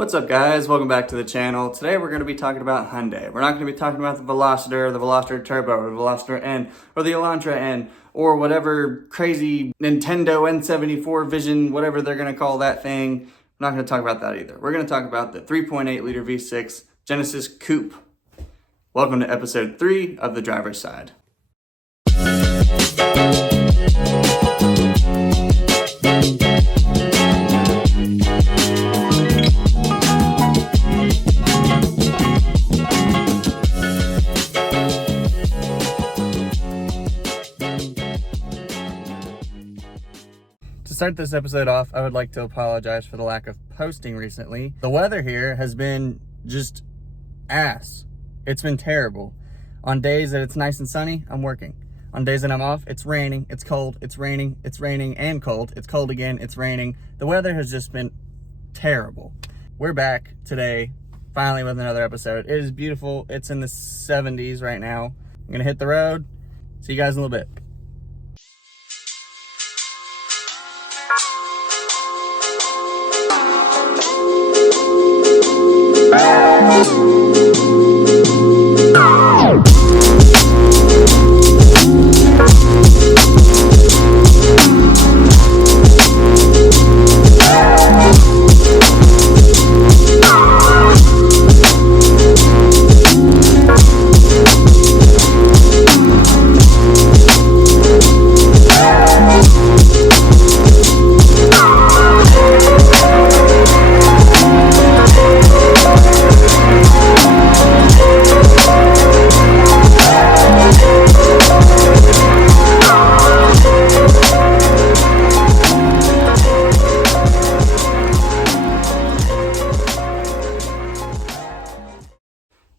What's up guys, welcome back to the channel. Today we're going to be talking about Hyundai. We're not going to be talking about the Veloster, the Veloster Turbo, or the Veloster N, or the Elantra N, or whatever crazy Nintendo N74 Vision, whatever they're going to call that thing. We're not going to talk about that either. We're going to talk about the 3.8 liter V6 Genesis Coupe. Welcome to episode 3 of The Driver's Side. To start this episode off, I would like to apologize for the lack of posting recently. The weather here has been just ass. It's been terrible. On days that it's nice and sunny, I'm working. On days that I'm off, it's raining, it's cold, it's raining and cold. It's cold again, it's raining. The weather has just been terrible. We're back today, finally with another episode. It is beautiful. It's in the 70s right now. I'm gonna hit the road. See you guys in a little bit.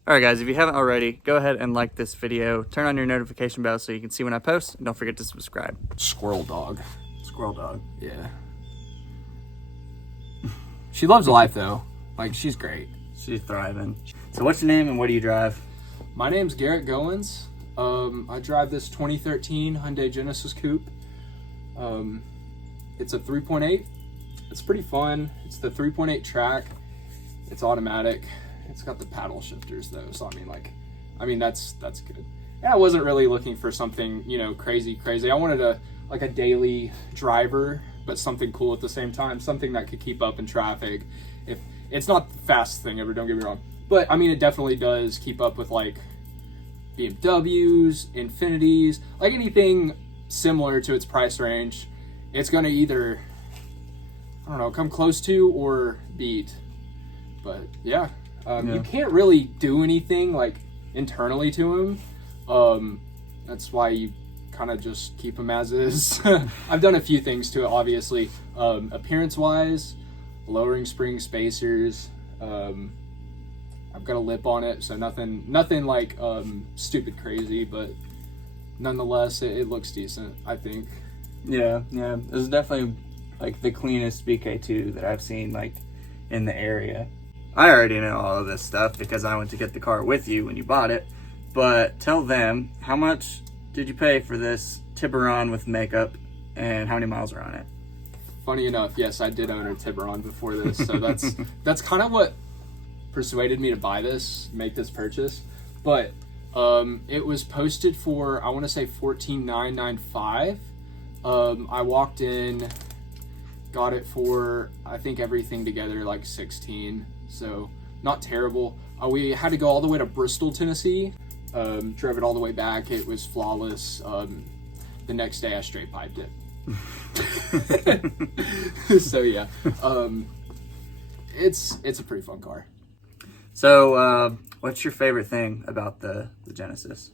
Alright guys, if you haven't already, go ahead and like this video, turn on your notification bell so you can see when I post, and don't forget to subscribe. Squirrel dog. Squirrel dog. Yeah. She loves life though. Like, she's great. She's thriving. So what's your name and what do you drive? My name's Garrett Goins. I drive this 2013 Hyundai Genesis coupe. It's a 3.8. It's pretty fun. It's the 3.8 track. It's automatic. It's got the paddle shifters though, so I mean that's good. Yeah, I wasn't really looking for something, crazy. I wanted a daily driver, but something cool at the same time, something that could keep up in traffic. If it's not the fastest thing ever, don't get me wrong, but I mean it definitely does keep up with like BMWs, Infinities, like anything similar to its price range. It's gonna either, I don't know, come close to or beat. But yeah. You can't really do anything like internally to him. That's why you kind of just keep him as is. I've done a few things to it, obviously. Appearance wise, lowering spring spacers. I've got a lip on it, so nothing like stupid crazy, but nonetheless it looks decent, I think. Yeah, this is definitely like the cleanest BK2 that I've seen like in the area. I already know all of this stuff because I went to get the car with you when you bought it, but tell them, how much did you pay for this Tiburon with makeup and how many miles are on it? Funny enough, yes, I did own a Tiburon before this, so that's kind of what persuaded me to buy this, make this purchase. But it was posted for, I want to say $14,995. I walked in, got it for, I think everything together like $16. So not terrible. We had to go all the way to Bristol, Tennessee. Drove it all the way back. It was flawless. The next day I straight piped it. So yeah, it's a pretty fun car. So what's your favorite thing about the Genesis?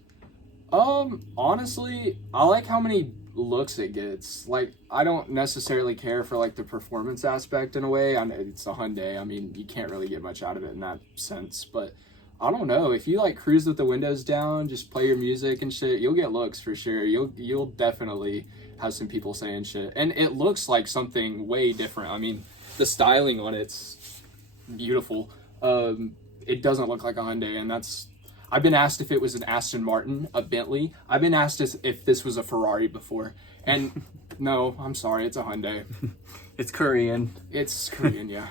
Honestly, I like how many looks it gets. Like, I don't necessarily care for like the performance aspect in a way. I know it's a Hyundai. I mean, you can't really get much out of it in that sense, but I don't know. If you like cruise with the windows down, just play your music and shit, you'll get looks for sure. You'll definitely have some people saying shit. And it looks like something way different. I mean, the styling on it's beautiful. It doesn't look like a Hyundai, and that's, I've been asked if it was an Aston Martin, a Bentley. I've been asked if this was a Ferrari before. And no, I'm sorry, it's a Hyundai. It's Korean. It's Korean, yeah.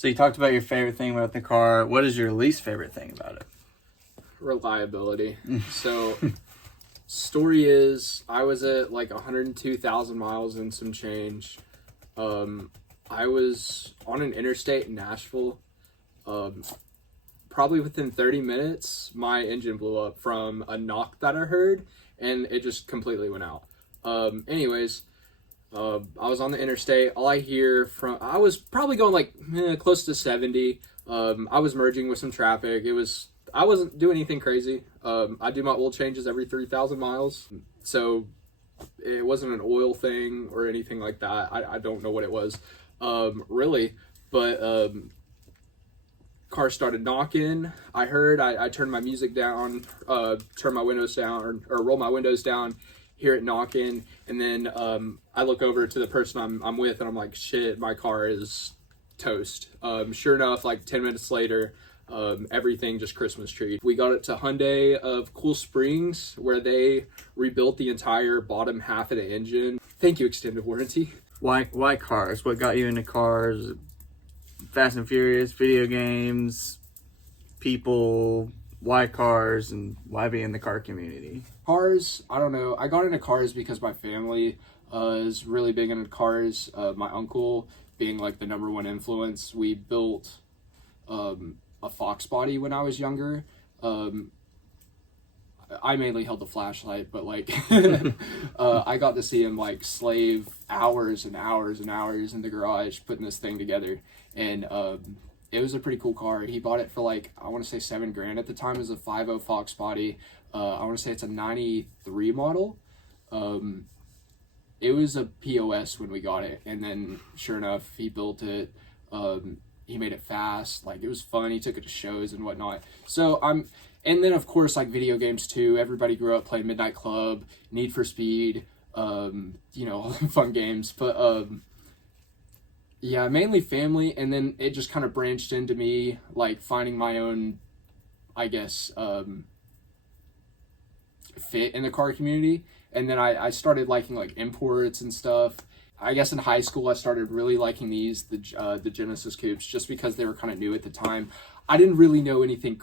So you talked about your favorite thing about the car. What is your least favorite thing about it? Reliability. So, story is, I was at like 102,000 miles and some change. I was on an interstate in Nashville. Probably within 30 minutes, my engine blew up from a knock that I heard, and it just completely went out. Anyways, I was on the interstate. All I hear I was probably going like close to 70. I was merging with some traffic. I wasn't doing anything crazy. I do my oil changes every 3,000 miles. So it wasn't an oil thing or anything like that. I don't know what it was, really, but, car started knocking. I turned my music down, turn my windows down or roll my windows down, hear it knocking. And then, I look over to the person I'm with and I'm like, shit, my car is toast. Sure enough, like 10 minutes later, everything just Christmas tree. We got it to Hyundai of Cool Springs, where they rebuilt the entire bottom half of the engine. Thank you, extended warranty. Why cars? What got you into cars? Fast and Furious, video games, people, why cars, and why be in the car community? Cars, I don't know. I got into cars because my family is really big into cars. My uncle being like the number one influence. We built a Fox body when I was younger. I mainly held the flashlight, but like I got to see him like slave hours and hours and hours in the garage putting this thing together. And it was a pretty cool car. He bought it for like, I want to say $7,000 at the time. It was a 5.0 Fox body. I want to say it's a 93 model. It was a POS when we got it. And then sure enough, he built it. He made it fast. Like, it was fun. He took it to shows and whatnot. So and then of course, like video games too. Everybody grew up playing Midnight Club, Need for Speed, all the fun games. But yeah, mainly family, and then it just kind of branched into me like finding my own, I guess, fit in the car community. And then I started liking like imports and stuff. I guess in high school I started really liking the Genesis coupes, just because they were kind of new at the time. I didn't really know anything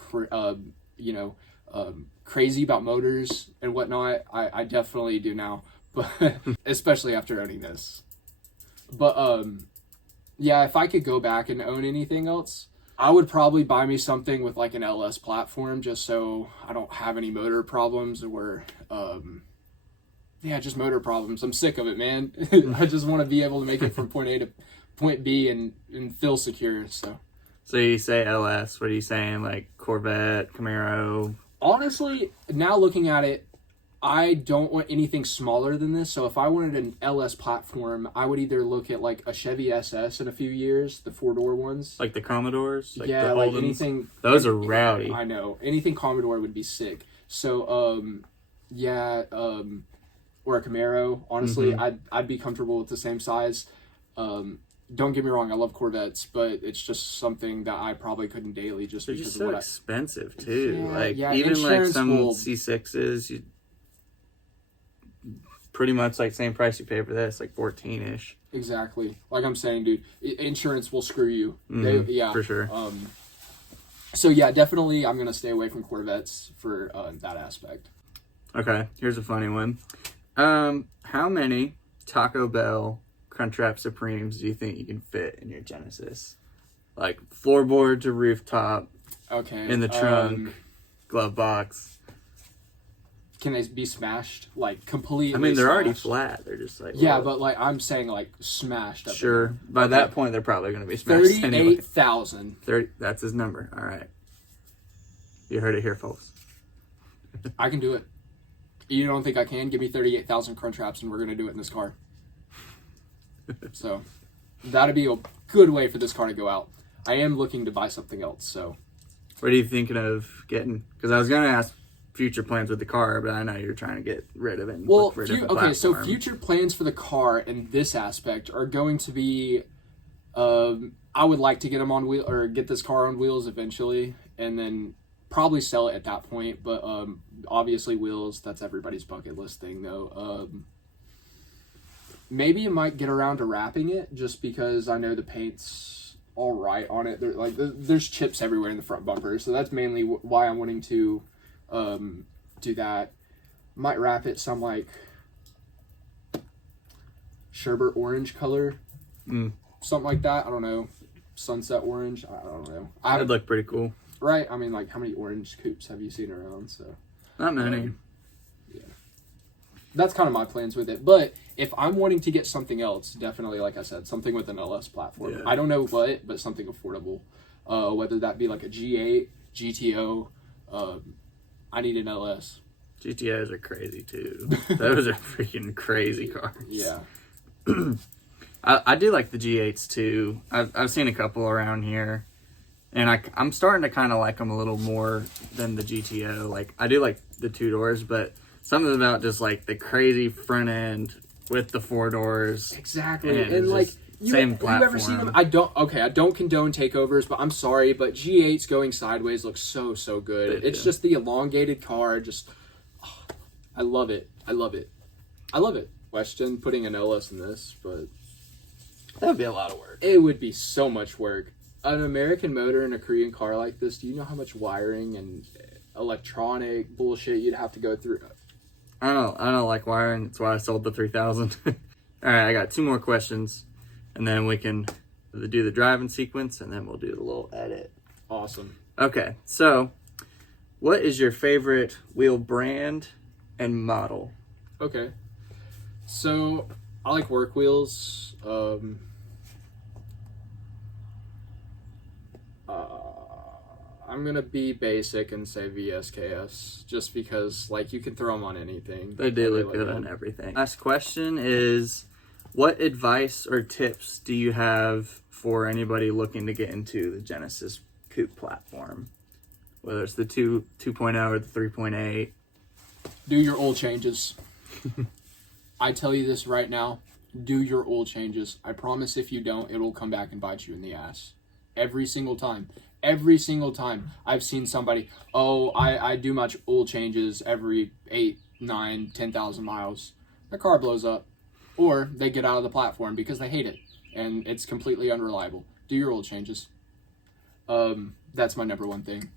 crazy about motors and whatnot. I definitely do now, but especially after owning this. But yeah, if I could go back and own anything else, I would probably buy me something with like an LS platform, just so I don't have any motor problems or just motor problems. I'm sick of it, man. I just want to be able to make it from point A to point B and feel secure. So you say LS, what are you saying? Like Corvette, Camaro? Honestly, now looking at it, I don't want anything smaller than this. So if I wanted an LS platform, I would either look at like a Chevy SS in a few years, the 4-door ones. Like the Commodores? Like yeah, the like Holdens? anything. Those are rowdy. I know. Anything Commodore would be sick. So, or a Camaro. Honestly, I'd be comfortable with the same size. Don't get me wrong, I love Corvettes, but it's just something that I probably couldn't daily just They're because just of so what expensive too. Yeah, even like insurance some will- C6s, you pretty much like same price you pay for this, like 14-ish. Exactly. Like I'm saying, dude, insurance will screw you. Yeah, for sure. So yeah, definitely I'm gonna stay away from Corvettes for that aspect. Okay, here's a funny one. How many Taco Bell Crunchwrap Supremes do you think you can fit in your Genesis? Like floorboard to rooftop, Okay. in the trunk, glove box. Can they be smashed? Like completely I mean, they're already smashed? flat. They're just like... Yeah, well, but like I'm saying like smashed up. sure. By that point, they're probably going to be smashed anyway. 38,000. 30, that's his number. All right. You heard it here, folks. I can do it. You don't think I can? Give me 38,000 crunch wraps and we're going to do it in this car. So that'd be a good way for this car to go out. I am looking to buy something else, so. What are you thinking of getting? Because I was going to ask future plans with the car, but I know you're trying to get rid of it and look for a different so platform. future plans for the car in this aspect are going to be, I would like to get them on wheel or get this car on wheels eventually, and then probably sell it at that point. But obviously wheels, that's everybody's bucket list thing though. Maybe I might get around to wrapping it just because I know the paint's all right on it. There's chips everywhere in the front bumper, so that's mainly why I'm wanting to do that. Might wrap it some like sherbet orange color, something like that. I don't know, sunset orange. I don't know. That'd look pretty cool, right? I mean, like, how many orange coupes have you seen around? So not many. Yeah, that's kind of my plans with it. But if I'm wanting to get something else, definitely, like I said, something with an LS platform. Yeah. I don't know what, but something affordable. Whether that be like a G8, GTO. I need an LS. GTOs are crazy too. Those are freaking crazy cars. Yeah. I do like the G8s too. I've seen a couple around here, and I'm starting to kind of like them a little more than the GTO. Like, I do like the 2 doors, but something about just like the crazy front end with the 4 doors. Exactly. And like, same platform. You ever seen them? I don't condone takeovers, but I'm sorry, but G8s going sideways looks so good. It's just the elongated car. Just, I love it. I love it. Question putting an LS in this, but that would be a lot of work. It would be so much work. An American motor in a Korean car like this, do you know how much wiring and electronic bullshit you'd have to go through? I don't like wiring. That's why I sold the 3000. All right, I got 2 more questions, and then we can do the driving sequence, and then we'll do the little edit. Awesome. Okay, so what is your favorite wheel brand and model? Okay, so I like work wheels. I'm gonna be basic and say VSKS, just because, like, you can throw them on anything. They do look good on everything. Last question is, what advice or tips do you have for anybody looking to get into the Genesis coupe platform? Whether it's the 2.0 or the 3.8. Do your oil changes. I tell you this right now, do your oil changes. I promise if you don't, it will come back and bite you in the ass. Every single time. Every single time I've seen somebody, I do my oil changes every 8, 9, 10,000 miles. The car blows up. Or they get out of the platform because they hate it. And it's completely unreliable. Do your oil changes. That's my number one thing.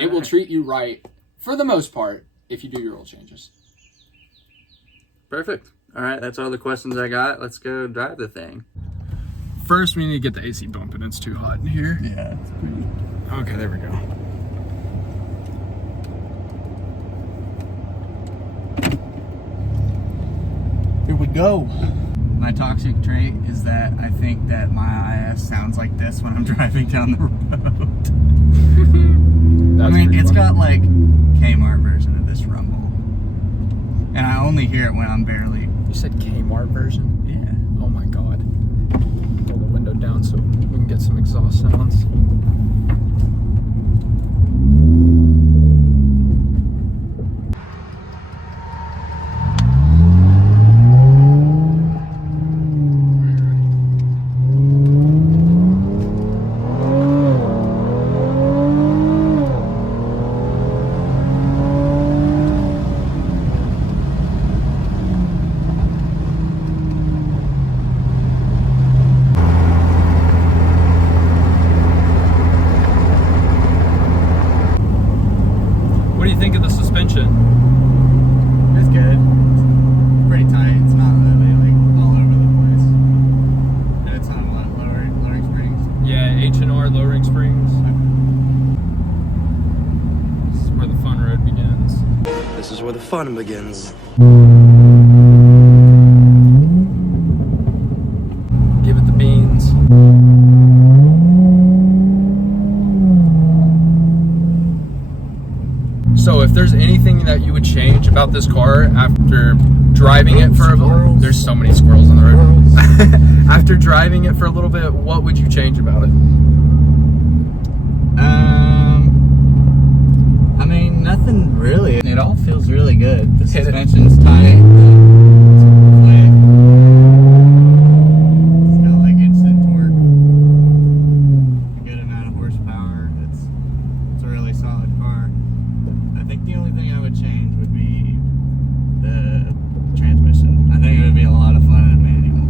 It will treat you right, for the most part, if you do your oil changes. Perfect. All right, that's all the questions I got. Let's go drive the thing. First, we need to get the AC bumping. It's too hot in here. Yeah. Okay, there we go. Here we go. My toxic trait is that I think that my IS sounds like this when I'm driving down the road. I mean, it's got like Kmart version of this rumble. And I only hear it when I'm barely... You said Kmart version? Yeah. Oh my god. Pull the window down so we can get some exhaust sounds. What do you think of the suspension? It's good. It's pretty tight. It's not really like all over the place. And it's on what? Lowering springs? Yeah, H&R lowering springs. This is where the fun road begins. This is where the fun begins. Give it the beans. So if there's anything that you would change about this car after driving it for there's so many squirrels on the road. After driving it for a little bit, what would you change about it? I mean, nothing really. It all feels really good. The suspension's tight. It's got like instant torque. A good amount of horsepower. It's a really solid car. I think the only thing I would change would be the transmission. I think it would be a lot of fun in a manual.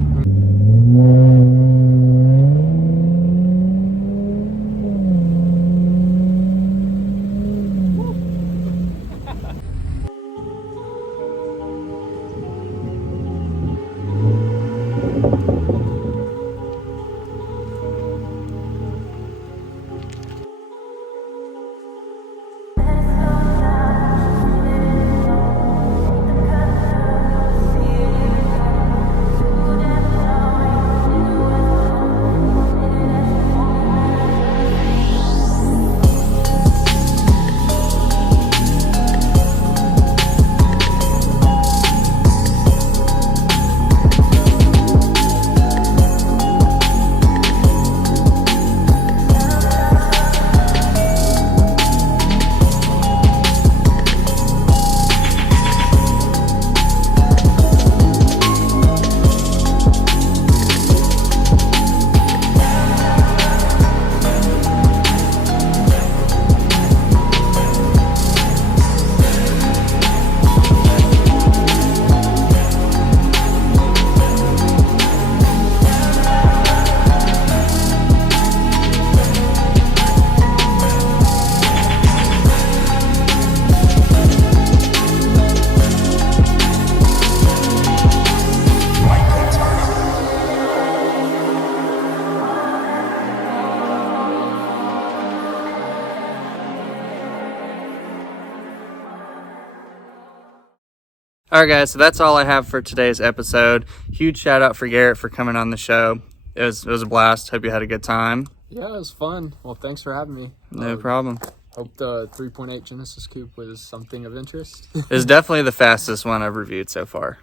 All right, guys, so that's all I have for today's episode. Huge shout out for Garrett for coming on the show. It was a blast. Hope you had a good time. Yeah, it was fun. Well, thanks for having me. No problem. Hope the 3.8 Genesis coupe was something of interest. It's definitely the fastest one I've reviewed so far.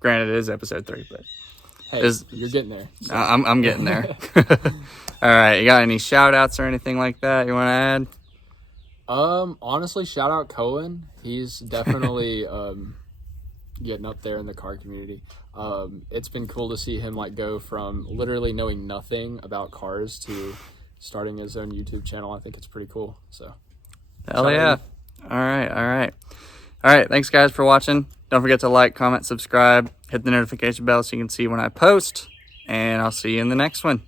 Granted, it is episode 3, but Hey, you're getting there. So. I'm getting there. All right, you got any shout outs or anything like that you want to add? Honestly, shout out Cohen. He's definitely getting up there in the car community. It's been cool to see him like go from literally knowing nothing about cars to starting his own YouTube channel. I think it's pretty cool. So hell yeah. All right. Thanks guys for watching. Don't forget to like, comment, subscribe, hit the notification bell so you can see when I post, and I'll see you in the next one.